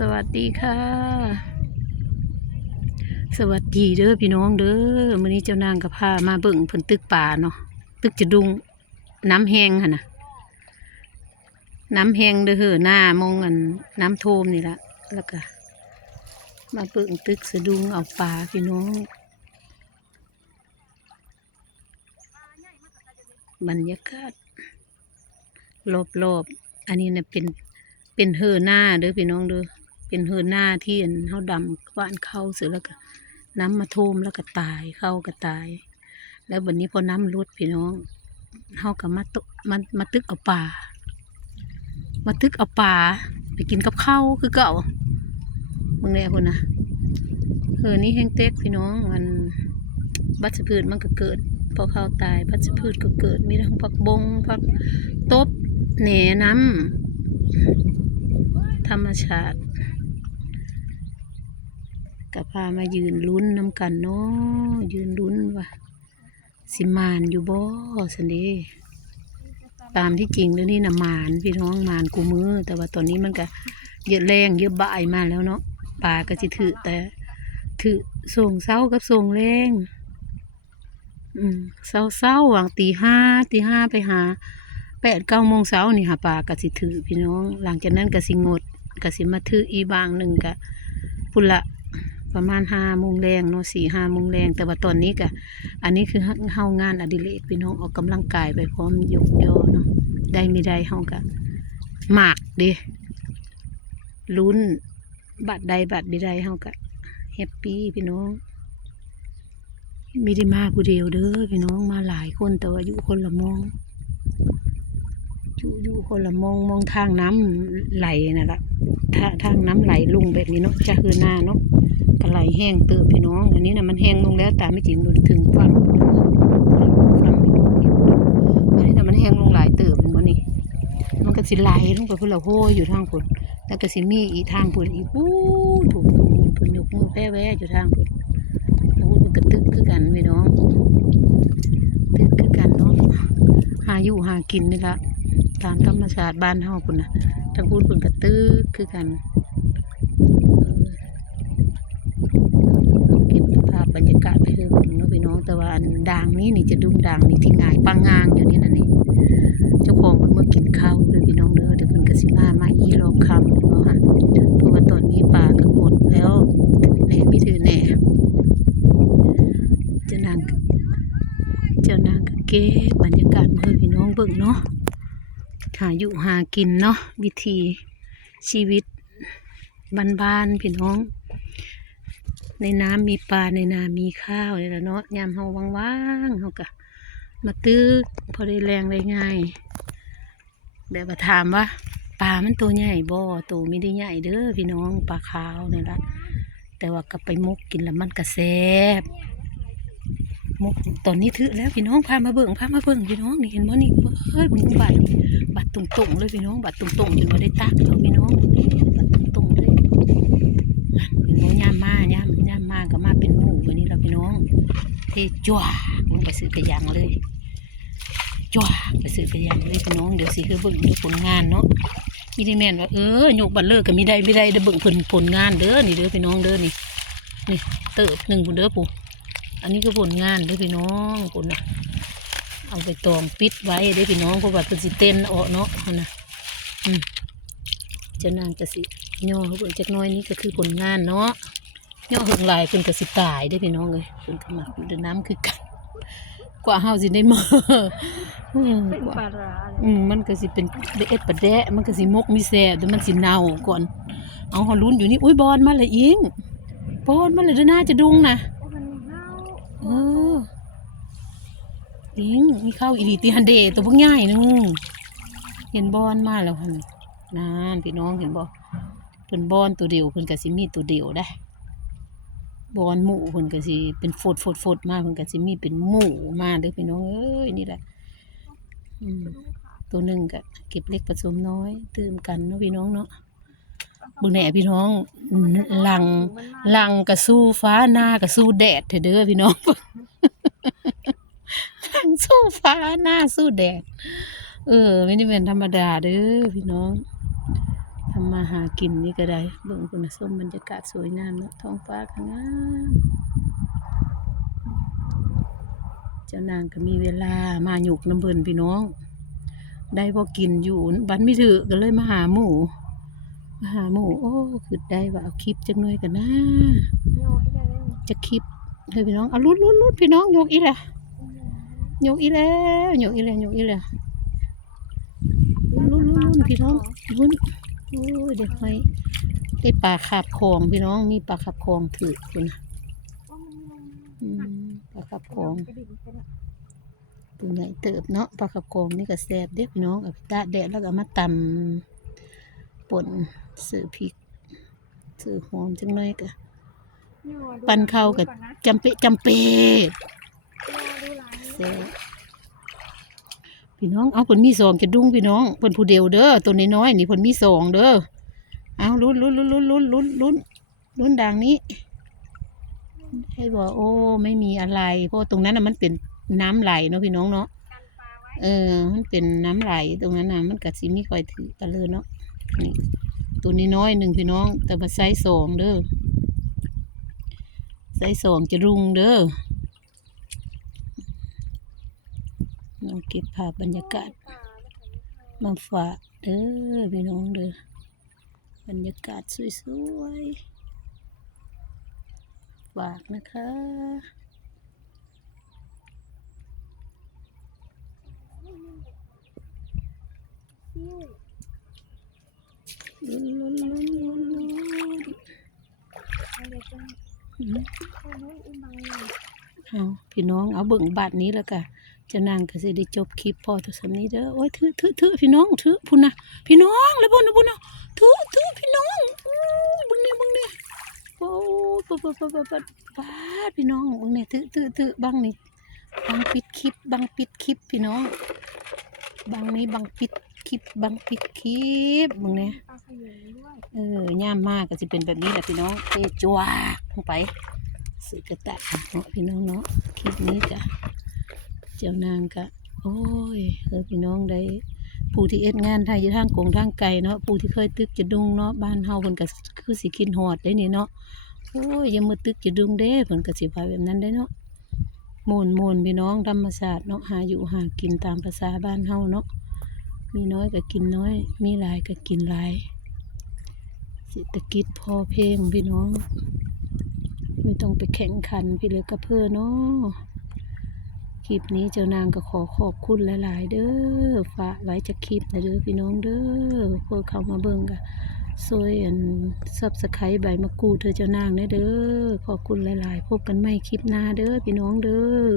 สวัสดีค่ะ สวัสดีเด้อพี่น้องเด้อมื้อนี้เจ้านางกับพามาเบิ่งเพิ่นตึกป่าเนาะตึกจะดุงน้ำแห้งหั่นน่ะน้ำแห้งเด้อเหอหน้ามองอันน้ำโทมนี่ละแล้วก็มาเบิ่งตึกสะดุงเอาปลาพี่น้องบรรยากาศรอบๆ อันนี้เนี่ยเป็นเป็นเฮอหน้าเด้อพี่น้องเด้อ เป็นเฮอหน้าที่อันเฮาดำหว่านเข้าเสร็จแล้วก็ น้ำมาท่วมแล้วก็ตายเข้าก็ตาย แล้ววันนี้พอน้ำลดพี่น้องเฮาก็มาตกมามาตึกเอาป่า มาตึกเอาป่าไปกินกับข้าวคือเก่ามึงแน่คนนะเฮอนี้แห้งเต็กพี่น้องมันบัชพืชมันก็เกิดพอเข้าตายบัชพืชก็เกิดมีทั้งผักบงผักตบแหน่น้ำธรรมชาติ ก็พามายืนลุ้นน้ำกันเนาะยืนลุ้นว่าสิมานอยู่บ่สันเดตามที่จริงแล้วนี่นะมานพี่น้องมานกูมือ แต่ว่าตอนนี้มันก็เยอะแรงเยอะบ่ายมาแล้วเนาะปลาก็สิถือแต่ถือส่งเศร้ากับส่งแรงอืมเศร้าเศร้าๆหวังตีห้าตีห้าไปหาแปดเก้าโมงเช้านี่หาปลากะสิถือพี่น้อง หลังจากนั้นกะสิงดกะสิมาถืออีบางหนึ่งกะพุ่นละ ประมาณห้าโมงแรงเนาะสี่ห้าโมงแรงแต่ว่าตอนนี้กะอันนี้คือเฮางานอดิเรกพี่น้องออกกำลังกายไปพร้อมยกยอเนาะได้ไม่ได้เฮากะหมากเดิลุ้นบัตรใดบัตรใดเฮากะแฮปปี้พี่น้องไม่ได้มาผู้เดียวเด้อพี่น้องมาหลายคนแต่ว่าอยู่คนละมองอยู่อยู่คนละมองมองทางน้ำไหลน่ะละทาทางน้ำไหลลงแบบนี้เนาะจะคือหน้าเนาะ ก็ไหลแห้งเติบพี่น้อง อันนี้นะมันแห้งลงแล้วตาไม่จริงดูถึงฝั่งฝั่งอันนี้นะมันแห้งลงหลายเติบมันนี่มันก็สิไหลลงไปพุ่นละโหอยู่ทางพุ่นแล้วก็สิมีอีทางพุ่นอีกอู้ถูกพุ่นยกมือแพ้แวอยู่ทางพุ่นแล้วพุ่นมันก็ตึกคือกันพี่น้องตึกคือกันเนาะหาอยู่หากินนี่ละตามธรรมชาติบ้านเฮาพุ่นนะทางพูดเพิ่นกระตึกคือกันเออเก็บภาพบรรยากาศไปเถอะเพิ่นเนาะพี่น้ อันด่างนี้นี่จะดุมด่างนี่ที่ง่ายปังงางอยู่นี่นั่นนี่เจ้าของเพิ่นเมื่อกินข้าวเด้อพี่น้องเด้อเดี๋ยวเพิ่นก็สิมามาอีรอบคำเนาะค่ะเพราะว่าตอนนี้ปลาก็หมดแล้วแหน่ไม่ถือแหน่เจ้านางเจ้านางก็เก็บบรรยากาศมาให้พี่น้องเบิ่งเนาะหาอยู่หากินเนาะวิธีชีวิตบ้านๆพี่น้อง ในน้ำมีปลาในนามีข้าวนี่แหละเนาะยามเฮาว่างๆเฮากะมาตึกพอได้แรงได้ง่ายแบบว่าถามว่าปลามันตัวใหญ่บ่ตัวไม่ได้ใหญ่เด้อพี่น้องปลาขาวนี่ละแต่ว่าก็ไปมุกกินแล้วมันก็แซ่บมุกตอนนี้ถือแล้วพี่น้องพามาเบิ่งพามาเบิ่งพี่น้องนี่เห็นบ่นี่เฮ้ยมึงบัดบัดตุ่งๆเลยพี่น้องบัดตุ่งๆจนว่าได้ตักแล้วพี่น้องบัดตุ่งๆเลยพี่น้องยามย่ามมาก็มาเป็นหมู่วันนี้เราพี่น้อง เทจ้วลงไปซื้อกระยังเลยจ้วไปซื้อกระยังเลยพี่น้องเดี๋ยวสิคือเบิ่งดูผลงานเนาะมีได้แม่นว่าเออยกบัตรเลิกก็มีได้ไม่ได้เด้อเบิ่งผลผลงานเด้อนี่เด้อพี่น้องเด้อนี่นี่เติบหนึ่งพุ่นเด้อปู่อันนี้คือผลงานเด้อพี่น้องปุ่นน่ะเอาไปตองปิดไว้ได้อพี่น้องเพราะว่าเพิ่นสิเต้นออกเนาะนะอืมเจ้านางก็สิย่อเขาเพิ่นจักหน้อยนี่ก็คือผลงานเนาะ ย่อหึงหลายเพิ่นก็สิตายได้อพี่น้องเอ้ยเพิ่นก็มาเดินน้ำคือกัน กว่าเฮาสิได้มาอืมเป็นกว่าปลาร้าอืมมันก็สิเป็นเด็ดประแดะ มันก็สิมกมีแซ่บเดี๋ยวมันสิเน่าก่อน เอาเฮาลุ้นอยู่นี่อุ้ยบอลมาเลยอิงบอลมาเลยเด้อน่าจะดุงนะมันเน่าเออลิงมีข้าวอีหลีตีฮันเดตัวพวกง่ายนึงเห็นบอนมาแล้วหันนานพี่น้องเห็นบ่เพิ่นบอนตัวเดียวเพิ่นก็สิมีตัวเดียวได้ บอนหมู่เพิ่นก็สิเป็นโฟดโฟดโฟดมาเพิ่นก็สิมีเป็นหมู่มาเด้อพี่น้องเอ้ยนี่แหละอืมตัวหนึ่งก็เก็บเล็กผสมน้อย ตื่มกันเนาะพี่น้องเนาะบุญแหน่พี่น้องหลังหลังกระสู้ฟ้าหน้ากระสู้แดดเถอะเด้อพี่น้องลังสู้ฟ้าหน้าสู้แดด เออ ไม่ได้เป็นธรรมดาเด้อพี่น้อง ทำมาหากินนี่ก็ได้เบิ่งคุณส้มบรรยากาศสวยงามเนาะท้องฟ้าข้างามเจ้านางก็มีเวลามาหยุกน้ำเบิ่นพี่น้อง ได้พอกินอยู่บันไม่ถือก็เลยมาหาหมูมาหาหมูโอ้คือได้ว่าเอาคลิปจังหน่อยกันนะโยอีกแล้วจะคลิปเฮ้ยพี่น้องเอาลุดลุดลุดพี่น้องยกอีแล้วยกอีแล้วยกอีแล้วยกอีแล้วลุดลุดลุดลุดพี่น้องลุด อ้ยเด็กไฟได้ปลาขาบคลองพี่น้องมีปลาขาบคลองถือคุณนะอืมปลาขาบคลองกระดิ่งเป็นตัวใหญ่เติบเนาะปลาขับโกงนี่ก็แซ่บเด็กน้องเอาไปตากแดดแล้วก็เอามาตำป่นซื้อพริกซื้อหอมจังเลยก็ปั่นเข้ากับจำเปะจำเปะ ดูร้าน แซ่บ พี่น้องเอาผลมีสองจะดุ้งพี่น้องผลผู้เดียวเด้อตัวน้อยๆนี่ผลมีสองเด้อเอาลุ้นลุ้นลุ้นลุ้นลุ้นลุ้นลุ้นลุ้นด่างนี้ให้บอกโอ้ ไม่มีอะไร เพราะตรงนั้นน่ะมันเป็นน้ำไหลเนาะพี่น้องเนาะเออ มันเป็นน้ำไหลตรงนั้นนะมันกัดสิมีคอยถือตะเลยเนาะนี่ตัวนี้น้อยหนึ่งพี่น้อง แต่ว่าไซส์สองเด้อไซส์สองจะรุงเด้อ น้องเก็บภาพบรรยากาศ มาฝากเด้อพี่น้องเด้อบรรยากาศสวยๆฝากนะคะลุ้นลุ้นลุ้นลุ้นลุ้นเอ้าพี่น้องเอาเบิ่งบาทนี้แล้วก็ จะนางก็สิได้จบคลิปพอตัวสำนี้เด้อโอ้ยถือถือถือพี่น้องถือพุ่นนะพี่น้องแล้วพุ่นนะพุ่นนะถือถือพี่น้องบึงเนี่ยบึงเนี่ยโอ้ปะปะปะปะปะบาดพี่น้องบึงเนี่ยถือถือถือบังนี่บังปิดคลิปบังปิดคลิปพี่น้องบังนี้บังปิดคลิปบังปิดคลิปบึงเนี่ยเออย่ามมากก็จะเป็นแบบนี้แหละพี่น้องเตะจวกลงไปสืกระตะเนาะพี่น้องเนาะคลิปนี้กะ จ้านางกะ โอ้ยเออพี่น้องได้ผู้ที่เอ็ดงานไทยอยู่ทางกงทางไกลเนาะผู้ที่เคยตึกจะดุงเนาะบ้านเฮาเพิ่นก็คือสิกินฮอดได้นี่เนาะโอ้ยยังมาตึกจะดุงเด้เพิ่นก็สิว่าแบบนั้นได้เนาะโมนโมนพี่น้องธรรมศาสตร์เนาะหาอยู่หากินตามภาษาบ้านเฮาเนาะมีน้อยก็กินน้อย มีหลายก็กินหลายเศรษฐกิจพอเพียงพี่น้อง ไม่ต้องไปแข่งขันพี่เลยกับเพื่อเนาะ คลิปนี้เจ้านางก็ขอขอบคุณหลาย ๆ เด้อฝากไว้จะคลิปนะเด้อพี่น้องเด้อเพื่อเข้ามาเบิ่งกะซวยอันซับสไครต์ใบมะกรูดเธอเจ้านางนะเด้อขอบคุณหลาย ๆ พบกันใหม่คลิปหน้าเด้อพี่น้องเด้อ